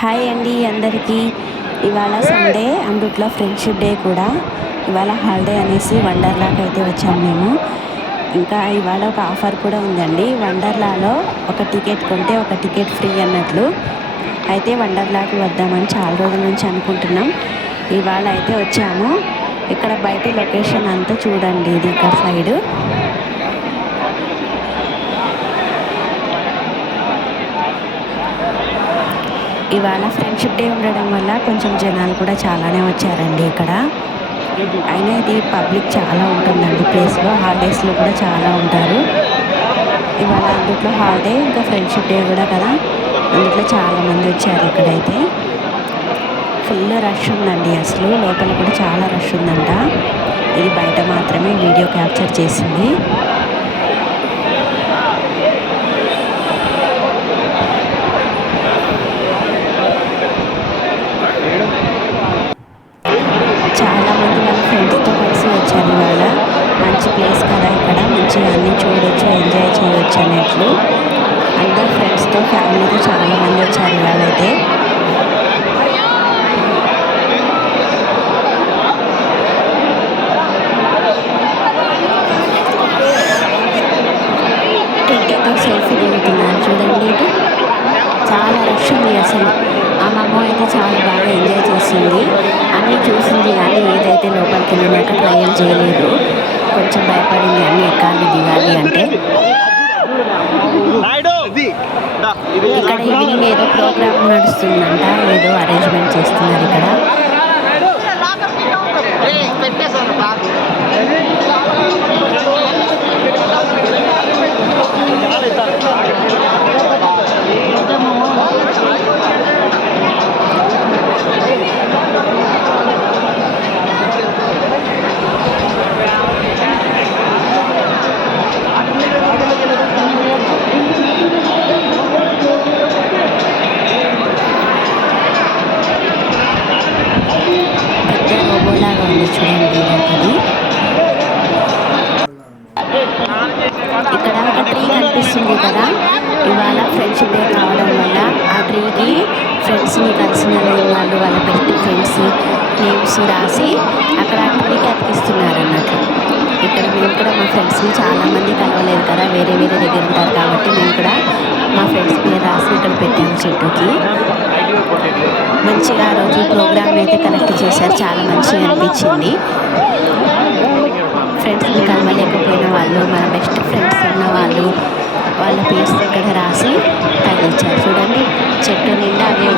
Hi అండి అందరికీ. ఇవాళ సండే, అందుట్లో ఫ్రెండ్షిప్ డే కూడా. ఇవాళ హాలిడే అనేసి వండర్లాకి అయితే వచ్చాము మేము. ఇంకా ఇవాళ ఒక ఆఫర్ కూడా ఉందండి. వండర్లాలో ఒక టికెట్ కొంటే ఒక టికెట్ ఫ్రీ అన్నట్లు. అయితే వండర్లాకి వద్దామని చాలా రోజుల నుంచి అనుకుంటున్నాం. ఇవాళ అయితే వచ్చాము. ఇక్కడ బయట లొకేషన్ అంతా చూడండి, ఇది ఇక్కడ సైడు. ఇవాళ ఫ్రెండ్షిప్ డే ఉండడం వల్ల కొంచెం జనాలు కూడా చాలానే వచ్చారండి ఇక్కడ. అయినా ఇది పబ్లిక్ చాలా ఉంటుందండి ప్లేస్లో. హాలిడేస్లో కూడా చాలా ఉంటారు. ఇవాళ అందుట్లో హాలిడే, ఇంకా ఫ్రెండ్షిప్ డే కూడా కదా, అందుట్లో చాలామంది వచ్చారు. ఇక్కడైతే ఫుల్ రష్ ఉందండి. అసలు లోపల కూడా చాలా రష్ ఉందంట. ఇది బయట మాత్రమే వీడియో క్యాప్చర్ చేసింది. చాలామంది వాళ్ళ ఫ్రెండ్స్తో కలిసి వచ్చారు. ఇవాళ మంచి ప్లేస్ కదా, ఇక్కడ మంచిగా అన్నీ చూడొచ్చు, ఎంజాయ్ చేయొచ్చు అన్నట్లు. అందరు ఫ్రెండ్స్తో, ఫ్యామిలీతో చాలామంది వచ్చారు ఇవాళ అయితే. టెంకాయతో సెల్ఫీ దిగుతున్నారు చూడండి. ఇది చాలా రష్ ఉంది అసలు. అమ్మమ్మ అయితే చాలా బాగా ఎంజాయ్ చేసింది. అన్నీ చూసింది కానీ ఏదైతే లోపలికి వెళ్ళినాక ట్రయల్ చేయలేదు. కొంచెం భయపడింది అన్నీ ఎక్కాలి దిగాలి అంటే. ఇక్కడ ఈవినింగ్ ఏదో ప్రోగ్రామ్ నడుస్తుందంట, ఏదో అరేంజ్మెంట్ చేస్తున్నారు ఇక్కడ. పెద్ద రోబోలాగా ఉంది చూడండి ఒకటి. ఇక్కడ ఒక ట్రీ కనిపిస్తుంది కదా. ఇవాళ ఫ్రెండ్షిప్ డే కావడం వల్ల ఆ ట్రీకి ఫ్రెండ్స్ని కలిసిన వాళ్ళు, వాళ్ళ బెస్ట్ ఫ్రెండ్స్ నేమ్స్ రాసి అక్కడ ఆ ట్రీకి అతికిస్తున్నారు అన్నట్లు. ఇక్కడ మేము కూడా మా ఫ్రెండ్స్ని చాలామంది కలవలేదు కదా, వేరే వేరే దగ్గర ఉంటారు కాబట్టి మేము కూడా మా ఫ్రెండ్స్ పేరు రాసి ఇక్కడ పెట్టాము చెట్టుకి. మంచిగా ఆ రోజు ప్రోగ్రామ్ అయితే కనెక్ట్ చేశారు, చాలా మంచిగా అనిపించింది. ఫ్రెండ్స్ని కలవలేకపోయిన వాళ్ళు, మన బెస్ట్ ఫ్రెండ్స్ ఉన్న వాళ్ళు, వాళ్ళ పేర్స్ ఇక్కడ రాసి తగిలించారు చూడండి. చెట్టు నిండా అవే